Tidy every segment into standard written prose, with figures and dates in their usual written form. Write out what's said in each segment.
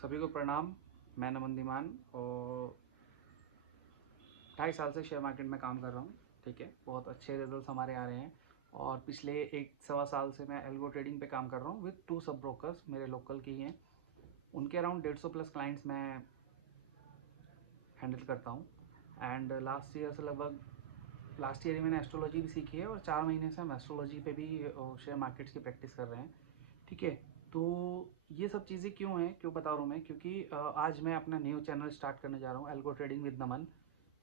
सभी को प्रणाम। मैं नमन धीमान और 2.5 साल से शेयर मार्केट में काम कर रहा हूँ। ठीक है, बहुत अच्छे रिजल्ट्स हमारे आ रहे हैं और पिछले 1 सवा साल से मैं एल्गो ट्रेडिंग पे काम कर रहा हूँ विद 2 सब ब्रोकर्स मेरे लोकल के ही हैं। उनके अराउंड 150 प्लस क्लाइंट्स मैं हैंडल करता हूँ। एंड लास्ट ईयर से लास्ट ईयर ही मैंने एस्ट्रोलॉजी भी सीखी है और 4 महीने से हम एस्ट्रोलॉजी पे भी शेयर मार्केट्स की प्रैक्टिस कर रहे हैं। ठीक है, तो ये सब चीज़ें क्यों हैं, क्यों बता रहा हूँ मैं, क्योंकि आज मैं अपना न्यू चैनल स्टार्ट करने जा रहा हूँ, एल्गो ट्रेडिंग विद नमन।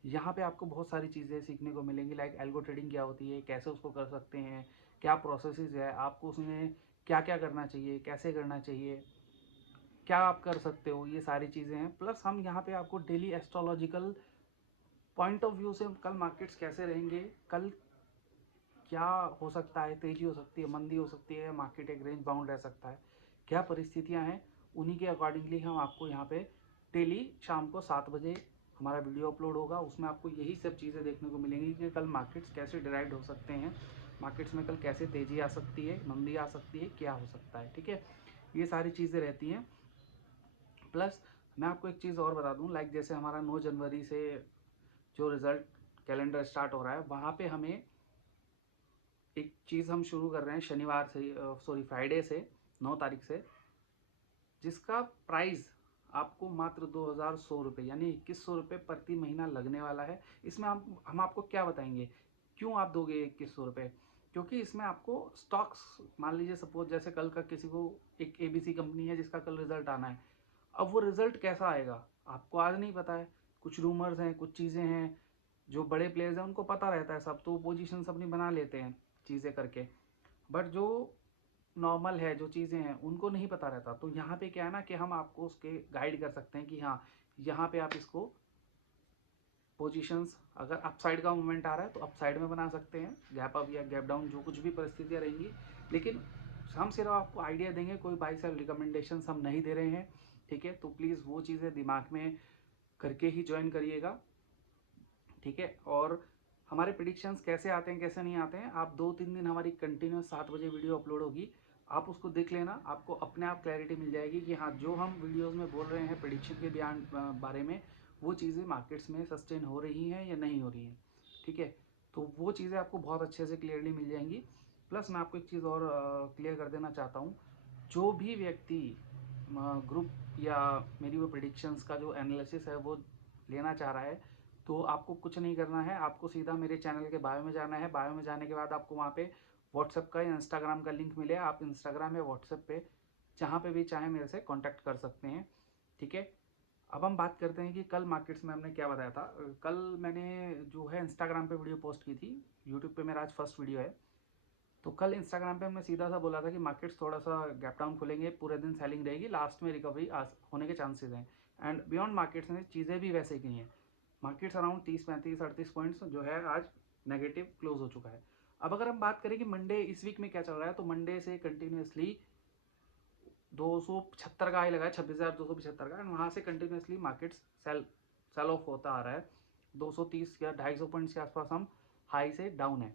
यहाँ पे आपको बहुत सारी चीज़ें सीखने को मिलेंगी, लाइक एल्गो ट्रेडिंग क्या होती है, कैसे उसको कर सकते हैं, क्या प्रोसेसेस है, आपको उसमें क्या क्या करना चाहिए, कैसे करना चाहिए, क्या आप कर सकते हो, ये सारी चीज़ें हैं। प्लस हम यहाँ पे आपको daily astrological point of view से कल मार्केट्स कैसे रहेंगे, कल क्या हो सकता है, तेजी हो सकती है, मंदी हो सकती है, मार्केट एक रेंज बाउंड रह सकता है, क्या परिस्थितियां हैं, उन्हीं के अकॉर्डिंगली हम आपको यहाँ पे डेली शाम को 7 बजे हमारा वीडियो अपलोड होगा। उसमें आपको यही सब चीज़ें देखने को मिलेंगी कि कल मार्केट्स कैसे डिराइड हो सकते हैं, मार्केट्स में कल कैसे तेज़ी आ सकती है, मंदी आ सकती है, क्या हो सकता है। ठीक है, ये सारी चीज़ें रहती हैं। प्लस मैं आपको एक चीज़ और बता दूं, लाइक जैसे हमारा 9 जनवरी से जो रिज़ल्ट कैलेंडर स्टार्ट हो रहा है, वहाँ पे हमें एक चीज़ हम शुरू कर रहे हैं शनिवार से, फ्राइडे से 9 तारीख से, जिसका प्राइस आपको मात्र 2100 रुपये यानी 2100 रुपये प्रति महीना लगने वाला है। इसमें हम आपको क्या बताएंगे, क्यों आप दोगे 2100 रुपये, क्योंकि इसमें आपको स्टॉक्स, मान लीजिए सपोज जैसे कल का किसी को एक ABC कंपनी है जिसका कल रिजल्ट आना है। अब वो रिजल्ट कैसा आएगा आपको आज नहीं पता है, कुछ रूमर्स हैं, कुछ चीज़ें हैं, जो बड़े प्लेयर्स हैं उनको पता रहता है सब, तो पोजीशन अपनी बना लेते हैं चीज़ें करके। बट जो नॉर्मल है, जो चीज़ें हैं, उनको नहीं पता रहता। तो यहाँ पे क्या है ना कि हम आपको उसके गाइड कर सकते हैं कि हाँ, यहाँ पे आप इसको पोजीशंस, अगर अपसाइड का मूवमेंट आ रहा है तो अपसाइड में बना सकते हैं, गैप अप या गैप डाउन, जो कुछ भी परिस्थितियाँ रहेंगी। लेकिन हम सिर्फ आपको आइडिया देंगे, कोई बाई सेल रिकमेंडेशन हम नहीं दे रहे हैं। ठीक है, तो प्लीज़ वो चीज़ें दिमाग में करके ही ज्वाइन करिएगा। ठीक है, और हमारे प्रिडिक्शंस कैसे आते हैं, कैसे नहीं आते हैं, आप 2-3 दिन हमारी कंटिन्यूस 7 बजे वीडियो अपलोड होगी, आप उसको देख लेना, आपको अपने आप क्लैरिटी मिल जाएगी कि हाँ, जो हम वीडियोस में बोल रहे हैं प्रिडिक्शन के बयान बारे में, वो चीज़ें मार्केट्स में सस्टेन हो रही हैं या नहीं हो रही हैं। ठीक है, तो वो चीज़ें आपको बहुत अच्छे से क्लियरली मिल जाएंगी। प्लस मैं आपको एक चीज़ और क्लियर कर देना चाहता हूँ, जो भी व्यक्ति ग्रुप या मेरी वो प्रिडिक्शंस का जो एनालिसिस है वो लेना चाह रहा है, तो आपको कुछ नहीं करना है, आपको सीधा मेरे चैनल के बायो में जाना है। बायो में जाने के बाद आपको वहाँ पे व्हाट्सएप का या इंस्टाग्राम का लिंक मिलेगा, आप इंस्टाग्राम या व्हाट्सएप पे जहाँ पे भी चाहें मेरे से कांटेक्ट कर सकते हैं। ठीक है, अब हम बात करते हैं कि कल मार्केट्स में हमने क्या बताया था। कल मैंने जो है इंस्टाग्राम पे वीडियो पोस्ट की थी, यूट्यूब पे मेरा आज फर्स्ट वीडियो है। तो कल इंस्टाग्राम पे हमने सीधा सा बोला था कि मार्केट्स थोड़ा सा गैप डाउन खुलेंगे, पूरे दिन सेलिंग रहेगी, लास्ट में रिकवरी होने के चांसेस हैं। एंड बियॉन्ड मार्केट्स में चीज़ें भी वैसे ही हैं। मार्केट्स अराउंड 30-35-38 पॉइंट्स जो है आज नेगेटिव क्लोज हो चुका है। अब अगर हम बात करें कि मंडे इस वीक में क्या चल रहा है, तो मंडे से कंटिन्यूसली 275 का हाई लगा है, 26,275 का, एंड वहाँ से कंटिन्यूसली मार्केट्स सेल ऑफ होता आ रहा है। 230 या 250 पॉइंट्स के आसपास हम हाई से डाउन है।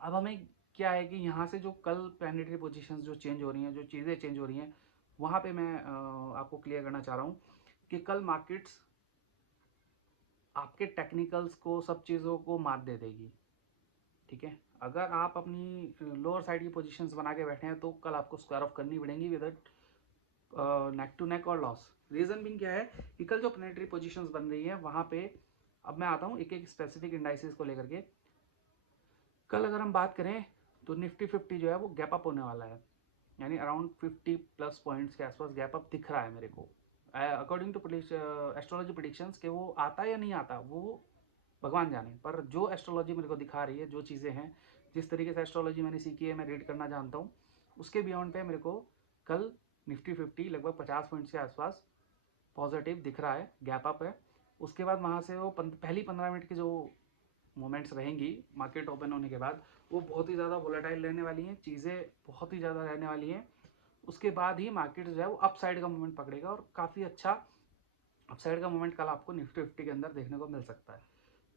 अब हमें क्या है कि यहाँ से जो कल प्लैनेटरी पोजीशंस जो चेंज हो रही हैं, जो चीज़ें चेंज हो रही हैं, वहाँ पे मैं आपको क्लियर करना चाह रहा हूँ कि कल मार्केट्स आपके टेक्निकल्स को, सब चीज़ों को मात दे देगी। ठीक है, अगर आप अपनी लोअर साइड की पोजीशंस बना के बैठे हैं तो कल आपको स्क्वायर ऑफ करनी पड़ेंगी विद नेक टू नेक और लॉस। रीज़न भी क्या है कि कल जो प्लैनेटरी पोजीशंस बन रही हैं वहाँ पे, अब मैं आता हूँ एक एक स्पेसिफिक इंडाइसिस को लेकर के। कल अगर हम बात करें तो निफ्टी 50 जो है वो गैप अप होने वाला है, यानी अराउंड 50 प्लस पॉइंट्स के आसपास गैप अप दिख रहा है मेरे को, अकॉर्डिंग टू एस्ट्रोलॉजी प्रिडिक्शंस। के वो आता या नहीं आता वो भगवान जाने, पर जो एस्ट्रोलॉजी मेरे को दिखा रही है, जो चीज़ें हैं, जिस तरीके से एस्ट्रोलॉजी मैंने सीखी है, मैं रीड करना जानता हूँ, उसके बियॉन्ड पे मेरे को कल निफ्टी 50 लगभग 50 पॉइंट्स के आसपास पॉजिटिव दिख रहा है, गैप अप है। उसके बाद वहाँ से वो पहली 15 मिनट की जो मोमेंट्स रहेंगी मार्केट ओपन होने के बाद, वो बहुत ही ज़्यादा वोलेटाइल रहने वाली हैं, चीज़ें बहुत ही ज़्यादा रहने वाली हैं। उसके बाद ही मार्केट जो है वो अप साइड का मूवमेंट पकड़ेगा और काफ़ी अच्छा अप साइड का मूवमेंट कल आपको निफ्टी 50 के अंदर देखने को मिल सकता है।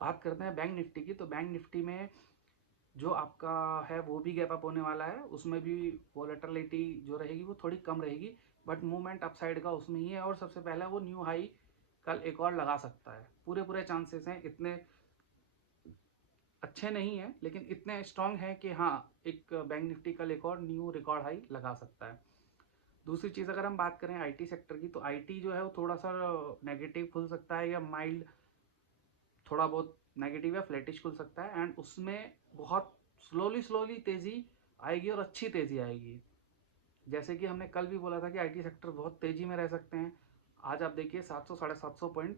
बात करते हैं बैंक निफ्टी की, तो बैंक निफ्टी में जो आपका है वो भी गैप अप होने वाला है, उसमें भी वोलेटिलिटी जो रहेगी वो थोड़ी कम रहेगी, बट मूवमेंट अपसाइड का उसमें ही है, और सबसे पहला वो न्यू हाई कल एक और लगा सकता है। पूरे चांसेस हैं, इतने अच्छे नहीं है लेकिन इतने स्ट्रांग है कि हाँ, एक बैंक निफ्टी कल एक और न्यू रिकॉर्ड हाई लगा सकता है। दूसरी चीज़ अगर हम बात करें आईटी सेक्टर की, तो आईटी जो है वो थोड़ा सा नेगेटिव खुल सकता है, या माइल्ड थोड़ा बहुत नेगेटिव या फ्लैटिश खुल सकता है, एंड उसमें बहुत स्लोली तेज़ी आएगी और अच्छी तेज़ी आएगी। जैसे कि हमने कल भी बोला था कि आईटी सेक्टर बहुत तेज़ी में रह सकते हैं। आज आप देखिए 700 750 पॉइंट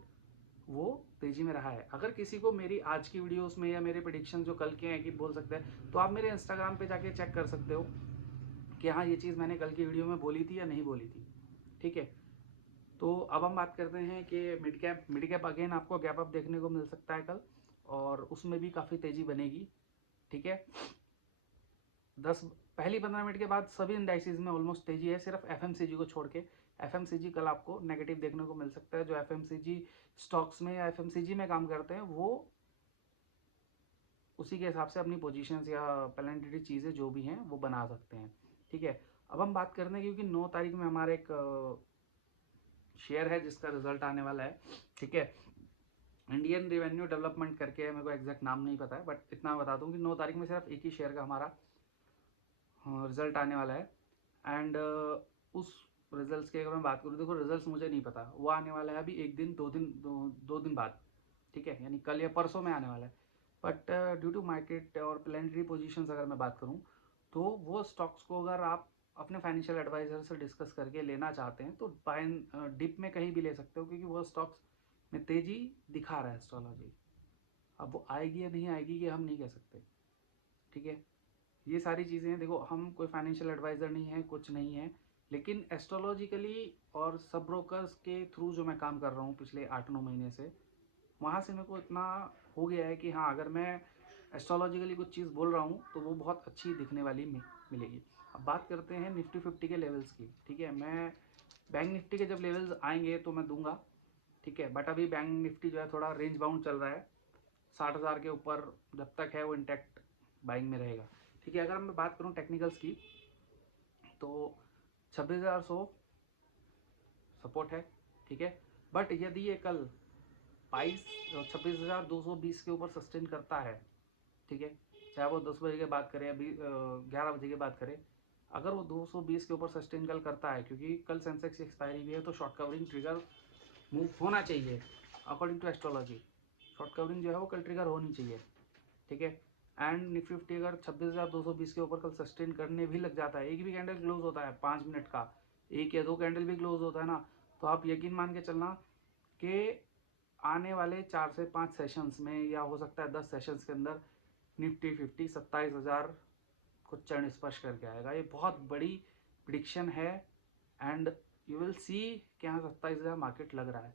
वो तेज़ी में रहा है। अगर किसी को मेरी आज की वीडियोस में या मेरे प्रेडिक्शन जो कल के हैं कि बोल सकते हैं, तो आप मेरे इंस्टाग्राम पे जाके चेक कर सकते हो कि हाँ, ये चीज़ मैंने कल की वीडियो में बोली थी या नहीं बोली थी। ठीक है, तो अब हम बात करते हैं कि मिड कैप अगेन आपको गैप अप देखने को मिल सकता है कल, और उसमें भी काफ़ी तेज़ी बनेगी। ठीक है, 15 मिनट के बाद सभी इंडाइसिस में ऑलमोस्ट तेज़ी है, सिर्फ एफएमसीजी को छोड़ के। एफएमसीजी कल आपको नेगेटिव देखने को मिल सकता है। जो एफएमसीजी स्टॉक्स में या एफएमसीजी में काम करते हैं वो उसी के हिसाब से अपनी पोजीशंस या प्लानिटरी चीज़ें जो भी हैं वो बना सकते हैं। ठीक है, अब हम बात करते हैं क्योंकि 9 तारीख में हमारा एक शेयर है जिसका रिजल्ट आने वाला है। ठीक है, इंडियन रेवेन्यू डेवलपमेंट करके है, मेरे को एग्जैक्ट नाम नहीं पता है, बट इतना बता दूं कि 9 तारीख में सिर्फ एक ही शेयर का हमारा रिजल्ट आने वाला है। एंड उस रिजल्ट्स की अगर मैं बात करूँ, देखो रिजल्ट्स मुझे नहीं पता, वो आने वाला है अभी एक दिन दो दिन बाद। ठीक है, यानी कल या परसों में आने वाला है। बट ड्यू टू मार्केट और प्लानिटरी पोजीशंस अगर मैं बात करूँ, तो वो स्टॉक्स को अगर आप अपने फाइनेंशियल एडवाइजर से डिस्कस करके लेना चाहते हैं तो बाय डिप में कहीं भी ले सकते हो, क्योंकि वो स्टॉक्स में तेज़ी दिखा रहा है एस्ट्रोलॉजी। अब वो आएगी या नहीं आएगी ये हम नहीं कह सकते। ठीक है, ये सारी चीज़ें देखो, हम कोई फाइनेंशियल एडवाइज़र नहीं है, कुछ नहीं है, लेकिन एस्ट्रोलॉजिकली और सब ब्रोकर्स के थ्रू जो मैं काम कर रहा हूँ पिछले 8-9 महीने से, वहाँ से मेरे को इतना हो गया है कि हाँ, अगर मैं एस्ट्रोलॉजिकली कुछ चीज़ बोल रहा हूँ तो वो बहुत अच्छी दिखने वाली मिलेगी। अब बात करते हैं निफ्टी 50 के लेवल्स की। ठीक है, मैं बैंक निफ्टी के जब लेवल्स आएंगे तो मैं दूंगा। ठीक है, बट अभी बैंक निफ्टी जो है थोड़ा रेंज बाउंड चल रहा है, 60,000 के ऊपर जब तक है वो इंटैक्ट बाइंग में रहेगा। ठीक है, अगर मैं बात करूँ टेक्निकल्स की, तो 26,100 सपोर्ट है। ठीक है, बट यदि ये कल 26,220 के ऊपर सस्टेन करता है, ठीक है, चाहे वो 10 बजे के बाद करें, अभी 11 बजे के बाद करें, अगर वो 220 के ऊपर सस्टेन कल करता है, क्योंकि कल सेंसेक्स की एक्सपायरी भी है, तो शॉर्ट कवरिंग ट्रिगर मूव होना चाहिए according to astrology. Short covering जो है वो कल ट्रिगर होनी चाहिए। ठीक है, एंड निफ्टी 50 अगर 26,220 के ऊपर कल सस्टेन करने भी लग जाता है, एक भी कैंडल क्लोज होता है 5 मिनट का, एक या दो कैंडल भी क्लोज होता है ना, तो आप यकीन मान के चलना कि आने वाले 4 से 5 सेशंस में, या हो सकता है 10 सेशंस के अंदर, निफ्टी 50 27,000 को चरण स्पर्श करके आएगा। ये बहुत बड़ी प्रिडिक्शन है, एंड यू विल सी कि यहाँ 27,000 मार्केट लग रहा है,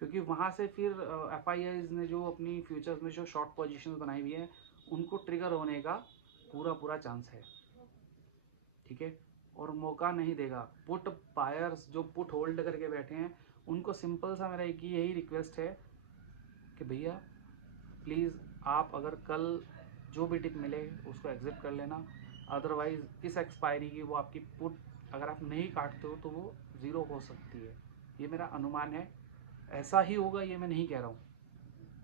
क्योंकि वहाँ से फिर एफ ने जो अपनी फ्यूचर्स में जो शॉर्ट पोजीशन बनाई हुई है उनको ट्रिगर होने का पूरा चांस है। ठीक है, और मौका नहीं देगा। पुट बायर्स जो पुट होल्ड करके बैठे हैं उनको सिंपल सा मेरा एक ही यही रिक्वेस्ट है कि भैया प्लीज़ आप अगर कल जो भी टिप मिले उसको एग्जिट कर लेना, अदरवाइज़ इस एक्सपायरी की वो आपकी पुट अगर आप नहीं काटते हो तो वो ज़ीरो हो सकती है। ये मेरा अनुमान है, ऐसा ही होगा ये मैं नहीं कह रहा हूँ।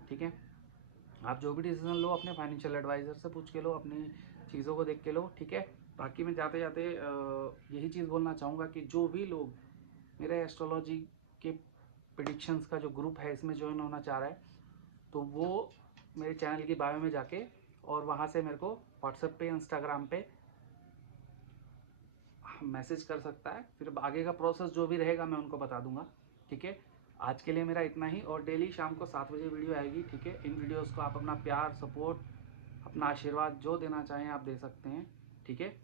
ठीक है, आप जो भी डिसीजन लो अपने फाइनेंशियल एडवाइज़र से पूछ के लो, अपनी चीज़ों को देख के लो। ठीक है, बाकी मैं जाते जाते यही चीज़ बोलना चाहूँगा कि जो भी लोग मेरे एस्ट्रोलॉजी के प्रेडिक्शंस का जो ग्रुप है इसमें ज्वाइन होना चाह रहा है, तो वो मेरे चैनल की बायो में जाके और वहाँ से मेरे को व्हाट्सएप पे, इंस्टाग्राम पे मैसेज कर सकता है। फिर आगे का प्रोसेस जो भी रहेगा मैं उनको बता दूंगा। ठीक है, आज के लिए मेरा इतना ही, और डेली शाम को 7 बजे वीडियो आएगी। ठीक है, इन वीडियोस को आप अपना प्यार, सपोर्ट, अपना आशीर्वाद जो देना चाहें आप दे सकते हैं। ठीक है,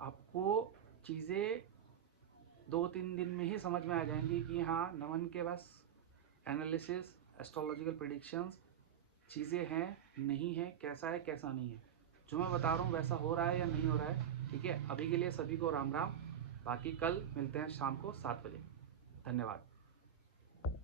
आपको चीज़ें 2-3 दिन में ही समझ में आ जाएंगी कि हाँ, नमन के बस एनालिसिस, एस्ट्रोलॉजिकल प्रिडिक्शंस चीज़ें हैं, नहीं है, कैसा है कैसा नहीं है, जो मैं बता रहा हूँ वैसा हो रहा है या नहीं हो रहा है। ठीक है, अभी के लिए सभी को राम राम, बाकी कल मिलते हैं शाम को 7 बजे। धन्यवाद।